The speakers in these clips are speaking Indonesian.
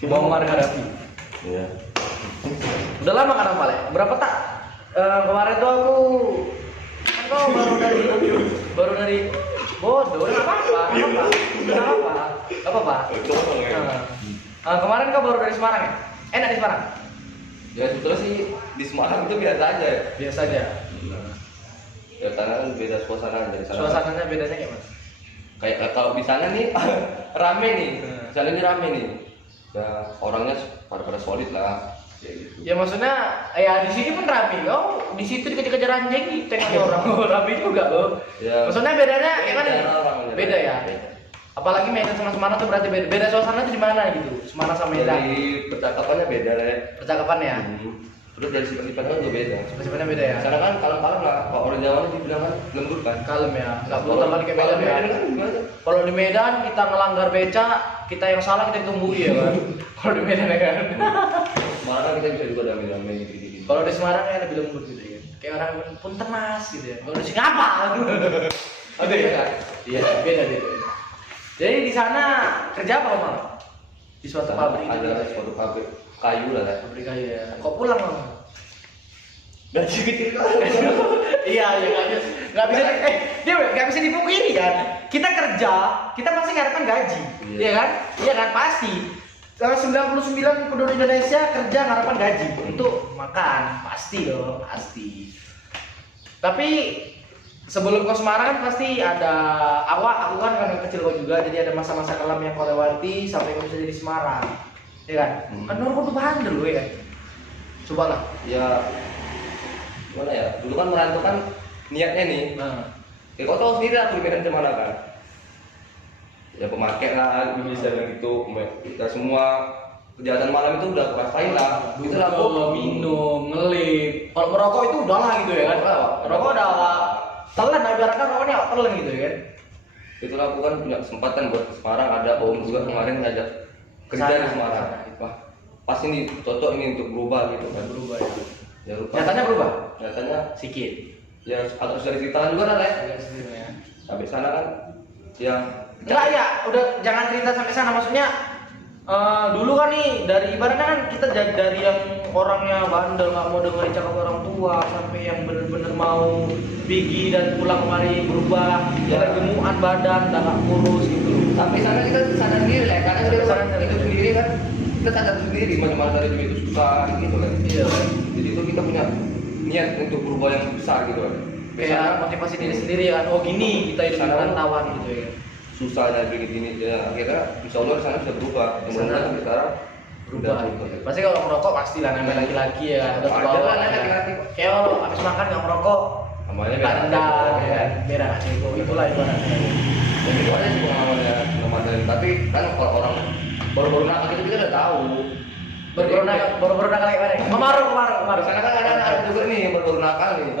Mau menghadapi. Iya. Udah lama kan apa, Le? Berapa tak? Kemarin tuh aku kan kau baru dari bodoh, nggak apa-apa, nggak apa-apa. Kemarin kau baru dari Semarang ya? Enak di Semarang? Ya sebetulnya sih di Semarang itu biasa aja ya. Biasa aja. Ya karena kan beda suasana dari sana. Suasananya bedanya kayak mana? Kayak kalau di sana nih rame nih. Di sana ini rame nih. Ya orangnya pada solid lah. Kayak gitu. Ya maksudnya, ya di sini pun rapi, kau di situ dikejar-kejar anjing di tengah orang, rapi juga loh. Ya, Maksudnya bedanya kayak mana? orangnya Beda ya. Apalagi Medan sama Semarang tuh berarti beda. Beda suasana tuh di mana gitu? Semarang sama Medan. dari percakapannya beda lah ya. Percakapan ya. Terus dari sifat-sifatnya juga beda. Sifat-sifatnya beda ya. Sana kan kalem-kalem lah. Kalau orang Jawa kan dibilang kan lembut kan. Kalem ya. Enggak perlu tambah kayak Medan ya. Kan gimana? Kalau di Medan kita ngelanggar beca, kita yang salah kita ditunggu ya kan. Kalau di Medan ya kan. Malah kan kita bisa juga damai-damai gitu. Kalau di Semarang ya lebih lembut gitu ya. Kayak orang pun tenas gitu ya. Kalau di sini apa? Ada ya kan? Iya. Beda. Jadi di sana kerja apa kamu? Di suatu pabrik gitu. Ada suatu pabrik kayu lah kan. Pabrik kayu ya. Kok pulang kamu? Gaji kecil kan. Iya kan. Nggak bisa dia nggak bisa dipungkiri kan. Kita kerja, kita pasti ngarepkan gaji. Iya kan? Iya kan pasti. 99 penduduk Indonesia kerja ngarepkan gaji untuk makan, pasti dong, pasti. Tapi sebelum ke Semarang kan pasti ada aku kan anak kecil kau juga, jadi ada masa-masa kelam yang kau lewati sampai kau bisa jadi Semarang, ya kan? Kan orang tuh bandel loh ya kan? Coba lah. Ya gimana ya? Dulu kan merantau kan niatnya nih. Ya kau tahu sendiri aku di Medan kemana kan? Ya pemakai lah, bisa gitu. Kita semua kejahatan malam itu udah rasain lah. Itu lah minum, ngelip. Kalau merokok itu udah lah gitu ya kan? Merokok udah telan, ibaratkan rokoknya telan gitu ya kan? Itu lah aku kan punya kesempatan buat ke Semarang, ada om juga kemarin ngajak kerja di Semarang. Wah, pas ini cocok ini untuk berubah gitu kan. Berubah ya. Ya lupa. Nyatanya berubah? Nyatanya Sedikit. ya agak susah diceritakan juga lah ya. Ya. Sampai sana kan ya Enggak ya, udah jangan cerita sampai sana, maksudnya dulu kan nih dari ibaratnya kan kita dari yang orangnya bandel nggak mau dengerin cakap orang tua sampai yang bener-bener mau pergi dan pulang kemari berubah, ya gemukan badan, udah nggak kurus gitu. sampai sana kita sadar diri lah, karena kita Sadar hidup diri. sendiri kan, kita sadar sendiri bagaimana dari itu susah gitu kan. Iya. Jadi itu kita punya niat untuk berubah yang besar gitu kan. Kayak motivasi diri sendiri kan, oh gini kita hidup di perantauan gitu ya. Susah dan gini-gini ya, akhirnya insya Allah di sana bisa berubah. Mudah-mudahan sampai sekarang Berubah. Pasti kalau merokok pastilah namanya laki-laki ya, udah Ada kebawa lah, ya. laki-laki. Kayak kalau habis makan nggak merokok, Namanya tendang ya kan, berak kasih itulah ibaratnya. Dan itu ada sih pengalamannya pengalaman. Tapi kan kalau orang baru-baru nakal itu kita udah tahu. Baru-baru nakal kayak mana? Kemarin. Di sana kan ada anak juga nih yang baru-baru nakal nih.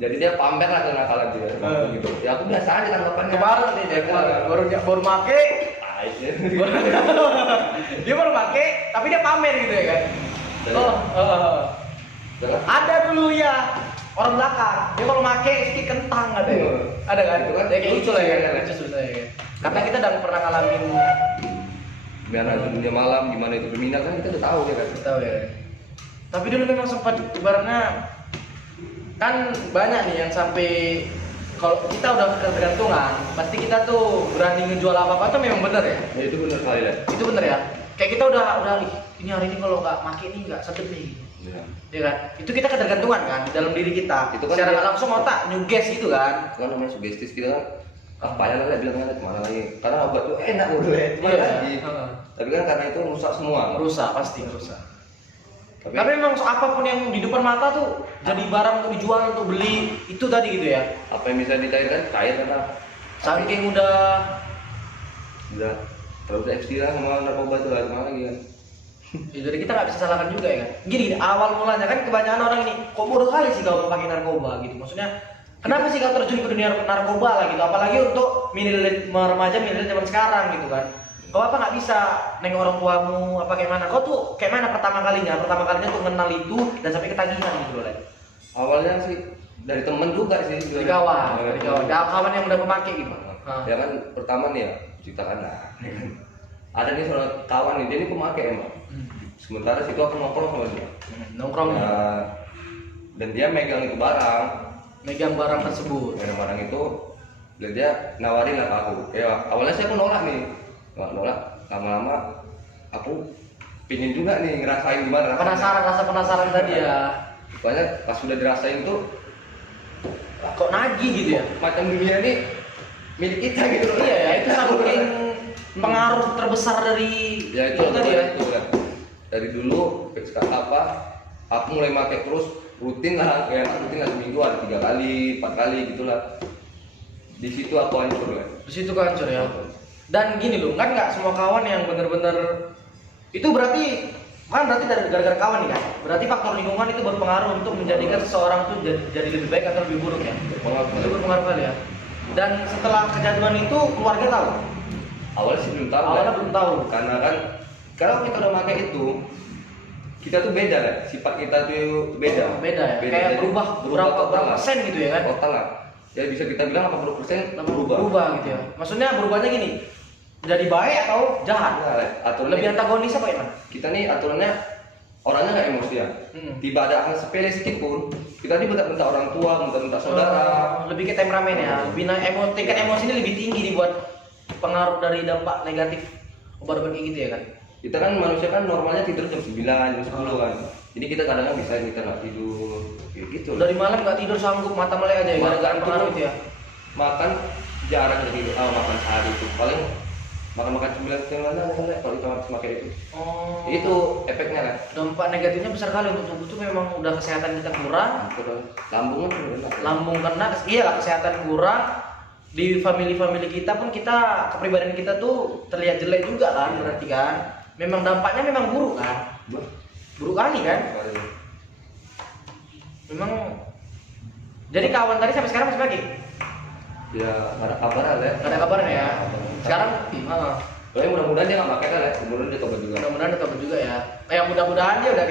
Jadi dia pamer lah kenakalan dia gitu. Ya aku biasa aja tanggapannya. Kemarin nih dia baru make, dia baru make, tapi dia pamer gitu ya kan? Ada dulu ya orang belakang, dia kalau make sedikit kentang ada ya? Ada kan? Itu kan Ya, kayak lucu lah ya, kan? lucu susah ya. Karena kita udah pernah ngalamin, Gimana itu dunia malam, gimana itu berminat kan kita udah tahu ya kan. tahu ya. Tapi dulu memang sempat ibaratnya kan banyak nih yang sampai kalau kita udah ketergantungan, pasti kita tuh berani ngejual apa tuh memang bener ya. Ya itu benar sekali lah. Itu bener ya. Kayak kita udah "Ih, ini hari ini kalau nggak make ini nggak sedep nih." Iya. Ya kan? Itu kita ketergantungan kan di dalam diri kita. Itu kan secara dia- nggak langsung otak nyuges gitu kan. Itu kan namanya sugestis kita kan. Ah payah lah bilang kan kemana lagi. Karena obat tuh enak udah ya. Cuma lagi. Tapi kan karena itu rusak semua. Merusak pasti merusak. Tapi Tapi memang apapun yang di depan mata tuh jadi barang untuk dijual untuk beli itu tadi gitu ya. apa yang bisa dicairkan cair karena Saking udah udah terlalu ekstri lah sama narkoba itu lah kemana lagi kan. ya, jadi kita nggak bisa salahkan juga ya kan. Gini, awal mulanya kan kebanyakan orang ini kok bodoh kali sih kalau pakai narkoba gitu. Maksudnya kenapa sih kau terjun ke dunia narkoba lah gitu? Apalagi untuk remaja milenial zaman sekarang gitu kan. Kau apa nggak bisa nengok orang tuamu apa kayak mana? Kau tuh kayak mana pertama kalinya tuh kenal itu dan sampai ketagihan gitu loh. Awalnya sih dari temen juga sih. Dari kawan, kawan yang udah pemakai gitu. Ya kan pertama nih ya ceritakan lah. ada nih seorang kawan nih, dia ini pemakai emang. Sementara situ aku nongkrong sama dia. Nongkrong. Dan dia megang itu barang. Megang barang tersebut. Megang barang itu, dan dia nawarin lah ke aku. Ya awalnya sih aku nolak nih, nolak. Lama-lama aku pingin juga nih ngerasain gimana. Penasaran, rasa penasaran tadi ya. Soalnya pas sudah dirasain tuh, Kok nagih gitu ya? macam dunia ini milik kita gitu loh. Iya ya, itu saking pengaruh terbesar dari Ya itu tadi ya. itu kan. Dari dulu sekarang apa? Aku mulai pakai terus rutin lah, kayak rutin lah seminggu ada 3 kali, 4 kali gitulah. Di situ aku hancur lah. Di situ kan hancur ya. Dan gini loh, kan nggak semua kawan yang bener-bener itu berarti dari gara-gara kawan nih kan. Berarti faktor lingkungan itu berpengaruh untuk menjadikan seseorang tuh jadi lebih baik atau lebih buruk ya. Itu berpengaruh kali ya. Dan setelah kejadian itu keluarga tahu. Awalnya sih belum tahu. Awalnya belum tahu. Karena kan kalau kita udah pakai itu, kita tuh beda lah. Sifat kita tuh beda. Beda ya. Kayak Jadi, berubah berapa total lah. persen gitu ya kan? Total lah. Ya bisa kita bilang 80% Berubah gitu ya. Maksudnya berubahnya gini. Jadi baik atau jahat? Nah, aturannya Lebih antagonis apa ya? kita nih aturannya orangnya nggak emosi ya. Tiba ada hal sepele sedikit pun, kita nih bentak-bentak orang tua, bentak-bentak saudara. Lebih ke temperamen ya. Lebih tingkat emosi ini lebih tinggi dibuat pengaruh dari dampak negatif obat-obat kayak gitu ya kan? Kita kan manusia kan normalnya tidur jam 9, jam 10 kan. Jadi kita kadang-kadang bisa kita nggak tidur, kayak gitu. Dari malam nggak tidur sanggup mata melek aja ya gara-gara Makan pengaruh tuh, itu ya. Makan jarang tidur, makan sehari itu paling makan 9 jam kalau kita habis makan itu. Oh. Itu efeknya kan. Dampak negatifnya besar kali untuk tubuh tuh memang udah kesehatan kita kurang, Lambung kan enak. lambung kena, iyalah kesehatan kurang. Di family kita pun kita kepribadian kita tuh terlihat jelek juga kan, berarti kan. Memang dampaknya memang buruk kan. Buruk kali kan. Memang. Jadi kawan tadi sampai sekarang masih pakai? Ya ada kabar ya. Nggak ada kabarnya ya. Sekarang, Tapi mudah-mudahan dia nggak pakai kan ya. Mudah-mudahan dia tobat juga. mudah-mudahan tetap juga ya. Mudah-mudahan dia udah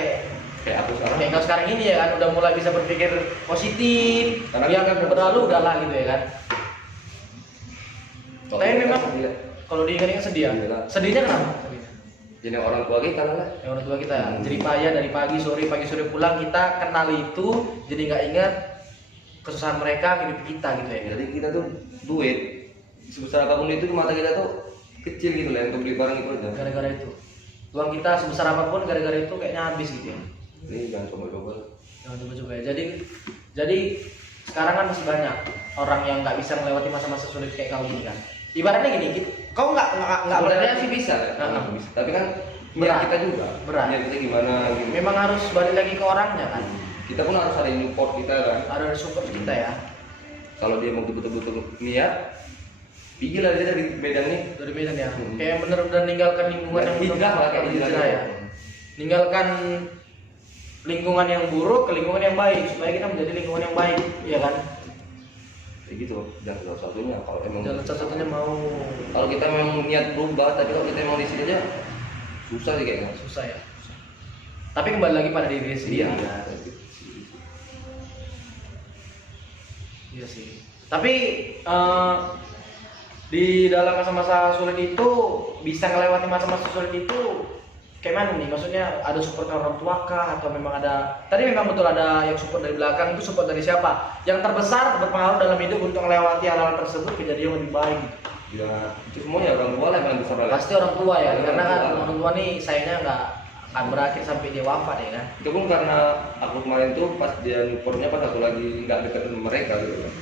Kayak aku sekarang. kayak kau sekarang ini ya kan, udah mulai bisa berpikir positif. Karena Yang kita kan berlalu udahlah gitu ya kan. Kalau Tapi kita memang sedih, kalau diingat-ingat sedih ya. Iyalah. Sedihnya kenapa? Sedihnya. jadi orang tua kita lah. Yang orang tua kita jadi payah dari pagi sore pulang kita kenal itu jadi nggak ingat kesusahan mereka hidup kita gitu ya. Jadi kita tuh duit sebesar apapun itu di mata kita tuh kecil gitu lah untuk beli barang itu aja. Gara-gara itu uang kita sebesar apapun gara-gara itu kayaknya habis gitu ya. Ini jangan coba-coba. Jangan coba-coba ya. Jadi sekarang kan masih banyak orang yang nggak bisa melewati masa-masa sulit kayak kau gini kan. Ibaratnya gini, kau nggak Sebenarnya sih bisa ya. Bisa. Tapi kan Berat. niat kita juga. Berat. Niat kita gimana gitu. memang harus balik lagi ke orangnya kan. Kita pun harus ada yang support kita kan. Ada support kita ya. Kalau dia mau betul-betul niat, pergi lah dia dari Medan nih. Dari Medan ya. Kayak bener-bener ninggalkan lingkungan yang hijrah lah kayak hijrah ya. Ninggalkan lingkungan yang buruk ke lingkungan yang baik supaya kita menjadi lingkungan yang baik, ya kan? Kayak gitu. Dan salah satunya kalau emang Jalan satu-satunya mau kalau kita memang niat berubah, tapi kalau kita emang di sini aja susah sih kayaknya. susah ya. Tapi kembali lagi pada diri sendiri. Iya. Iya sih. Tapi di dalam masa-masa sulit itu bisa melewati masa-masa sulit itu kayak mana nih? Maksudnya ada support orang tua kah atau memang ada? Tadi memang betul ada yang support dari belakang, itu support dari siapa? Yang terbesar berpengaruh dalam hidup untuk melewati hal-hal tersebut menjadi yang lebih baik. Ya itu semua ya orang tua lah yang besar lah. Pasti orang tua ya, Orang karena kan tua. orang tua nih sayangnya nggak akan berakhir sampai dia wafat ya kan. Itu pun karena aku kemarin tuh pas dia nyupornya pas aku lagi nggak deket dengan mereka gitu kan.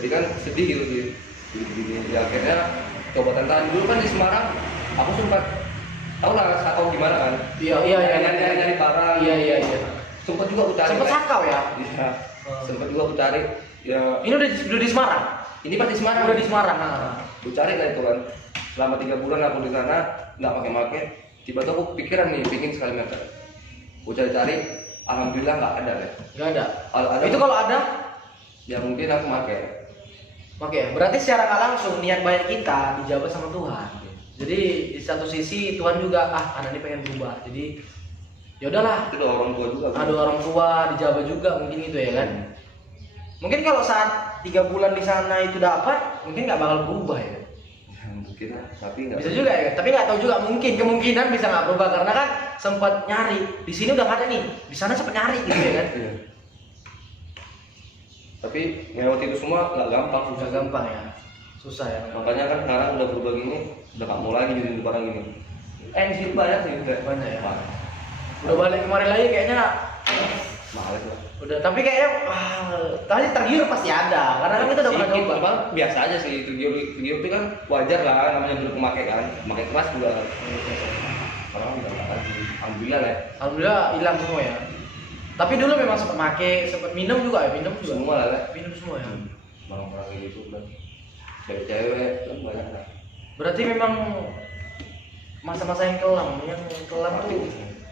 Jadi kan sedih gitu sih. Gini. Ya akhirnya coba tantang dulu kan di Semarang aku sempat tahu lah sakau gimana kan. Iya. Nyari barang. Iya. Sempat juga aku cari. Sempet kan. sakau ya. Iya. Sempat juga aku cari. Ya Ini udah di Semarang. ini pas di Semarang. Udah di Semarang. Nah. Aku cari lah itu kan. Selama 3 bulan aku di sana nggak pakai. Tiba-tiba aku pikiran nih pingin sekali meter. Aku cari, alhamdulillah nggak ada ya. Nggak ada. Kalau ada, Itu kalau ada, ya mungkin aku pakai. oke. Berarti secara nggak langsung niat baik kita dijawab sama Tuhan. Jadi di satu sisi Tuhan juga anak ini pengen berubah. Jadi ya udahlah. Itu ada orang tua juga. kan? Ada orang tua dijawab juga mungkin itu ya kan. Mungkin kalau saat 3 bulan di sana itu dapat, mungkin nggak bakal berubah ya. mungkin lah, tapi nggak Bisa juga ya, tapi nggak tahu juga, mungkin kemungkinan bisa nggak berubah karena kan sempat nyari di sini udah nggak ada nih, di sana sempat nyari gitu ya kan. Iya. Tapi melewati itu semua nggak gampang, susah. Susah gampang ya, susah ya. Makanya kan sekarang udah berubah gini, udah nggak mau lagi jadi barang gini. Sih banyak sih, Banyak ya. Banyak. Udah balik kemarin lagi kayaknya Males lah. udah, tapi kayaknya tadi tergiur pasti ada karena kan kita udah pernah Sedikit, coba. cuma biasa aja sih, tergiur itu kan wajar lah, namanya belum pemakai kan, pemakai keras juga kan. Orang tidak lagi, alhamdulillah lah. Alhamdulillah hilang semua ya. Tapi dulu memang sempat pakai, sempat minum juga ya, minum juga. Semua lah. Minum semua ya. Barang-barang kayak gitu kan, cewek-cewek kan banyak lah. Berarti memang masa-masa yang kelam tuh,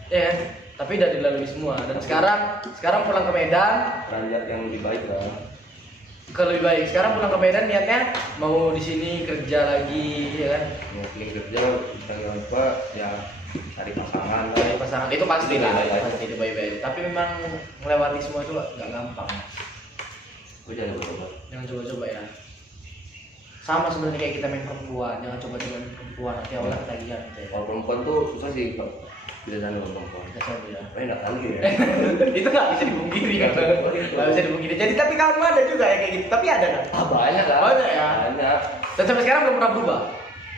ya kan? Tapi udah dilalui semua. Dan sekarang pulang ke Medan, Ranjak yang lebih baik lah. ke lebih baik. Sekarang pulang ke Medan niatnya mau di sini kerja lagi, ya kan? Mungkin kerja, jangan lupa ya cari pasangan lah. Dari pasangan itu pasti lah, Iya. pasti itu baik-baik. Tapi memang melewati semua itu nggak gampang. Gue jangan coba. Jangan coba-coba ya. Sama sebenarnya kayak kita main perempuan, jangan coba-coba main perempuan, nanti awalnya ketagihan gitu ya. Kalau perempuan tuh susah sih kalau tidak ada perempuan. Kita coba ya. Enak kali ya. Itu nggak bisa dipungkiri kan? Nggak bisa dipungkiri. Jadi tapi kamu ada juga ya kayak gitu. Tapi ada kan? Ah banyak lah. Banyak ya? Banyak. Dan sampai sekarang belum pernah berubah.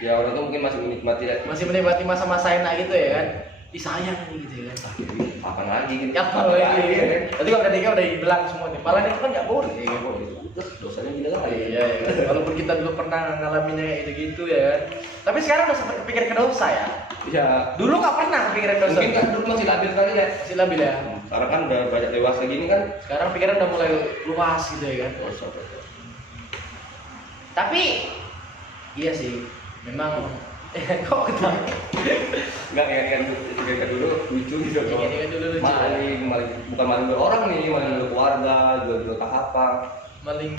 Ya orang tuh mungkin masih menikmati lah. Masih menikmati masa-masa enak gitu ya kan? Ih sayang nih gitu ya kan? Kapan lagi gitu? Ya apa lagi? Nanti kalau ketika udah dibilang semua nih, malah itu kan nggak boleh. Iya, boleh. Terus dosanya gila lah. Iya, iya. Walaupun kita dulu pernah ngalaminnya kayak gitu-gitu ya kan. Tapi sekarang udah sempat kepikiran ke dosa ya. Iya. Dulu nggak pernah kepikiran dosa. Mungkin kan dulu masih labil kali ya. Masih labil ya. Sekarang kan udah banyak dewasa gini kan. Sekarang pikiran udah mulai luas gitu ya kan. Dosa. Tapi iya sih, memang kok ketawa? Enggak kayak dulu lucu gitu. Ini kan dulu lucu. Maling bukan maling orang nih, maling keluarga, jual-jual apa. Maling.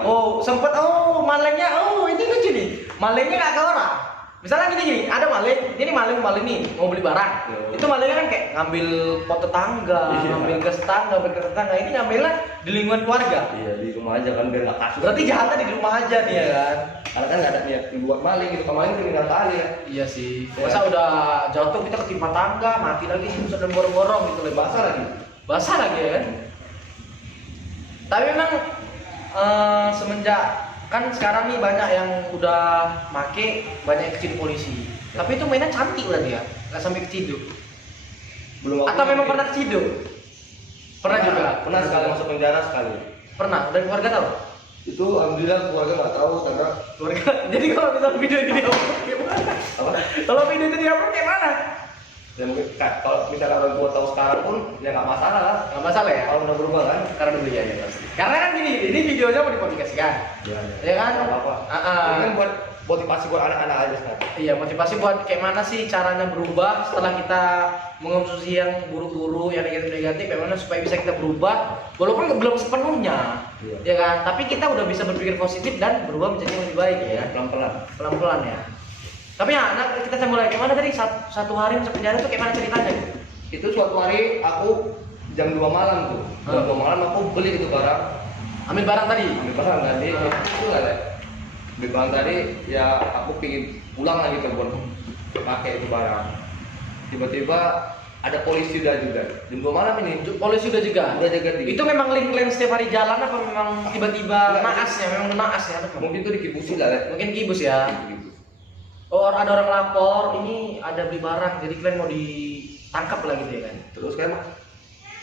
Oh, sempet malingnya. Oh, ini lucu nih. Malingnya nggak ke orang. Misalnya gini, ada maling, ini maling nih, mau beli barang. Iya. Itu malingnya kan kayak ngambil pot tetangga, Iya. ngambil gas tetangga, Ini ngambilnya di lingkungan keluarga. Iya di rumah aja kan biar nggak kasus. Berarti jahatnya di rumah aja nih ya kan? Karena kan nggak ada niat buat maling gitu, kemarin kriminal kali ya. Iya sih. Masa udah jatuh kita ketimpa tangga, mati lagi sih, bisa borong-borong gitu loh. Basah lagi. Basah lagi ya kan? Tapi memang semenjak kan sekarang nih banyak yang udah make banyak keciduk polisi. Tapi itu mainnya cantik berarti ya, nggak sampai keciduk. Belum. Atau memang pernah keciduk? Pernah juga. Pernah sekali masuk penjara sekali. Pernah. Dan keluarga tahu? Itu alhamdulillah keluarga nggak tahu karena Keluarga. Jadi kalau misalnya video itu diupload gimana? apa? Kalau video itu diupload gimana? Dan mungkin kalau misalnya orang tua tahu sekarang pun ya nggak masalah lah. Nggak masalah ya. Kalau udah berubah kan? Karena dulu ya pasti. Karena kan gini, ini videonya mau dipublikasikan. Iya. Ya kan? Nggak apa-apa. Ini kan buat motivasi buat anak-anak aja sekarang. Iya, motivasi buat kayak mana sih caranya berubah setelah kita mengonsumsi yang buruk-buruk, yang negatif-negatif, bagaimana supaya bisa kita berubah walaupun belum sepenuhnya. Iya. Ya kan? Tapi kita udah bisa berpikir positif dan berubah menjadi yang lebih baik ya. Pelan-pelan. Pelan-pelan ya. Tapi ya, kita sambung lagi. Gimana tadi satu hari masuk penjara itu kayak mana ceritanya? Itu suatu hari aku jam 2 malam tuh. Jam 2 malam aku beli itu barang. Ambil barang tadi. Ambil barang tadi itu nggak ada. Ambil barang tadi ya aku pingin pulang lagi ke Bogor pakai itu barang. Tiba-tiba ada polisi udah juga. Jam 2 malam ini. Polisi udah juga. Udah jaga di. Itu memang link setiap hari jalan apa memang tiba-tiba naas ya? Memang naas ya? Atau Mungkin itu dikibusi lah ya. mungkin kibus ya. Gitu. Oh, ada orang lapor, ini ada beli barang, jadi kalian mau ditangkap lah gitu ya kan? Terus kan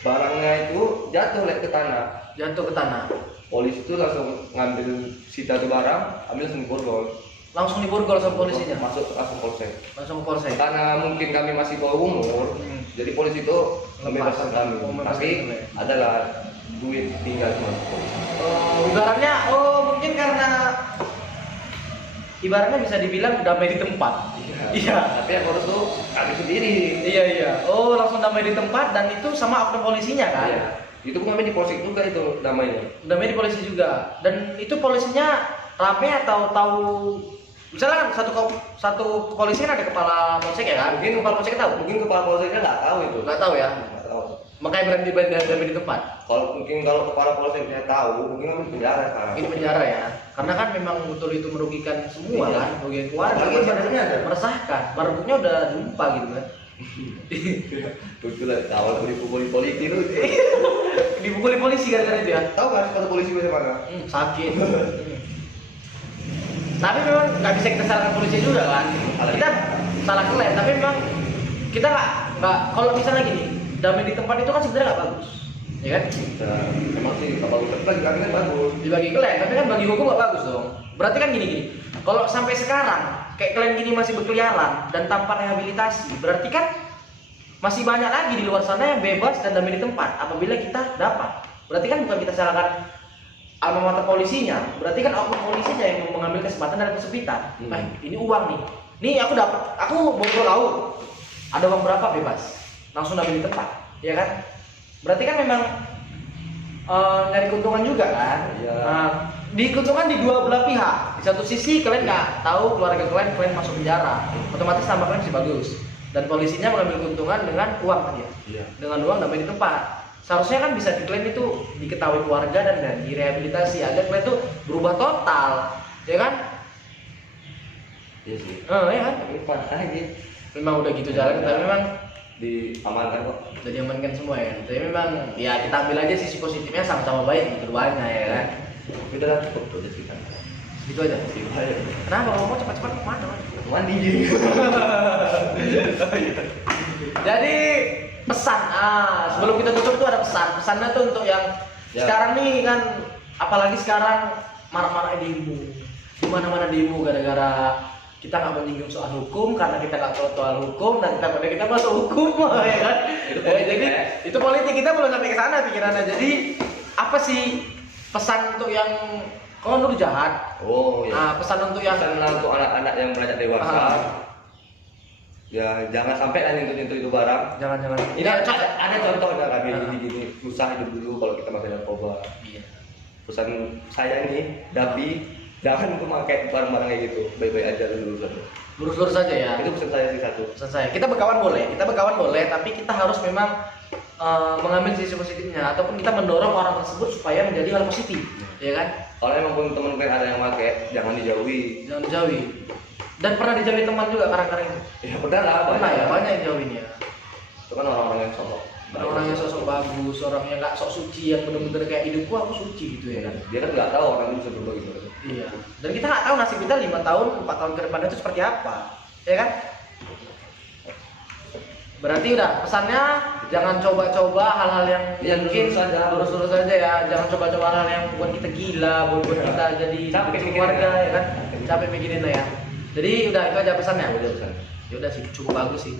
barangnya itu jatuh ke tanah. Jatuh ke tanah. Polisi itu langsung ngambil sita itu barang, ambil langsung borgol. Langsung diborgol sama polisinya? Masuk langsung polsek. Langsung ke polsek? Karena mungkin kami masih bawah umur, jadi polisi itu membebaskan kami. Tapi adalah duit tinggal cuma. Ibaratnya, mungkin karena ibaratnya bisa dibilang damai di tempat. Iya. Tapi yang harus tuh kami sendiri. Iya. Oh, langsung damai di tempat dan itu sama oknum polisinya kan? Iya. Itu pun kami di polsek juga itu namanya. Damai di polisi juga. Dan itu polisinya rame atau tahu? Misalnya kan satu polisi kan ada kepala polsek ya kan? Mungkin kepala polsek tahu. Mungkin kepala polseknya nggak tahu itu. Nggak tahu ya. Nggak tahu. Makanya berhenti damai di tempat. Kalau kepala polseknya tahu, mungkin kami di penjara sekarang. Ini penjara ya. karena kan memang betul itu merugikan semua Iya. kan, merugikan keluarga, Lagi badannya ada. meresahkan, barbuknya udah jumpa gitu kan. Betul lah, awal aku dipukuli polisi lu. Dipukuli polisi gara-gara itu ya. Tahu kan sepatu polisi gue mana? Sakit. Tapi memang nggak bisa kita salahkan polisi juga kan. Kita salah klien, tapi memang kita nggak kalau misalnya gini, damai di tempat itu kan sebenarnya nggak bagus, ya kan? Nah, memang sih nggak bagus, tapi bagi kami kan bagus. Dibagi klien, tapi kan bagi hukum nggak bagus dong. Berarti kan gini. Kalau sampai sekarang kayak klien gini masih berkeliaran dan tanpa rehabilitasi, berarti kan masih banyak lagi di luar sana yang bebas dan damai di tempat. Apabila kita dapat, berarti kan bukan kita salahkan alma mater polisinya, berarti kan oknum polisinya yang mengambil kesempatan dari kesempitan. Ini uang nih. Nih aku dapat, aku bongkar laut. Ada uang berapa bebas? Langsung ambil di tempat, ya kan? Berarti kan memang nyari keuntungan juga kan? Iya. Nah, keuntungan di dua belah pihak. Di satu sisi kalian nggak tahu keluarga kalian masuk penjara, otomatis nama kalian masih bagus. Dan polisinya mengambil keuntungan dengan uang aja. Iya. Dengan uang damai di tempat. Seharusnya kan bisa diklaim itu diketahui keluarga dan direhabilitasi agar kalian itu berubah total, ya kan? Iya sih. Ya kan? Tapi parah aja. Memang udah gitu jalan, tapi memang Diamankan kok. udah diamankan semua ya. Tapi memang ya kita ambil aja sisi positifnya sama-sama baik keduanya ya kan. Tapi udah cukup tuh jadi kita. Gitu aja. Gitu aja. Kenapa kalau mau cepat-cepat kemana? Mandi. Jadi pesan, sebelum kita tutup tuh ada pesan. Pesannya tuh untuk yang Ya. sekarang nih kan, apalagi sekarang marah-marah demo, di mana-mana demo gara-gara kita nggak menyinggung soal hukum karena kita nggak tahu soal hukum dan kita masuk hukum, ya kan? Jadi itu politik, kita belum sampai ke sana pikirannya. Jadi apa sih pesan untuk yang kalau Nur jahat? Oh iya. Pesan untuk yang Pesan untuk anak-anak yang beranjak dewasa. Ya jangan sampai lah nyentuh-nyentuh itu barang. jangan. Ini ada contohnya kami gini susah hidup dulu kalau kita makan narkoba. Iya. Pesan saya ini, Dapi, jangan memakai barang-barang kayak gitu. Baik-baik aja dulu. Lurus-lurus saja ya. Itu pesan saya sih satu. Pesan saya. Kita berkawan boleh, tapi kita harus memang mengambil sisi positifnya ataupun kita mendorong orang tersebut supaya menjadi hal positif, ya kan? Kalau emang pun teman kalian ada yang pakai, jangan dijauhi. Jangan dijauhi. Dan pernah dijauhi teman juga kadang-kadang itu. Ya udah lah, Banyak yang jauhin ya. Itu kan orang-orang yang sosok. Orang yang sosok bagus, orang yang nggak sok suci, yang bener-bener kayak hidupku aku suci gitu ya kan. Dia kan nggak tahu orang itu bisa berubah gitu. Iya. Dan kita nggak tahu nasib kita 5 tahun, 4 tahun ke depan itu seperti apa, ya kan? Berarti udah pesannya jangan coba-coba hal-hal yang Iya, mungkin lurus-lurus lurus aja ya. Jangan coba-coba hal yang buat kita gila, buat kita jadi Capek benci mikirin keluarga ya. ya kan. Capek mikirin lah ya. Jadi udah itu aja pesannya. Udah pesan. Ya udah sih cukup bagus sih.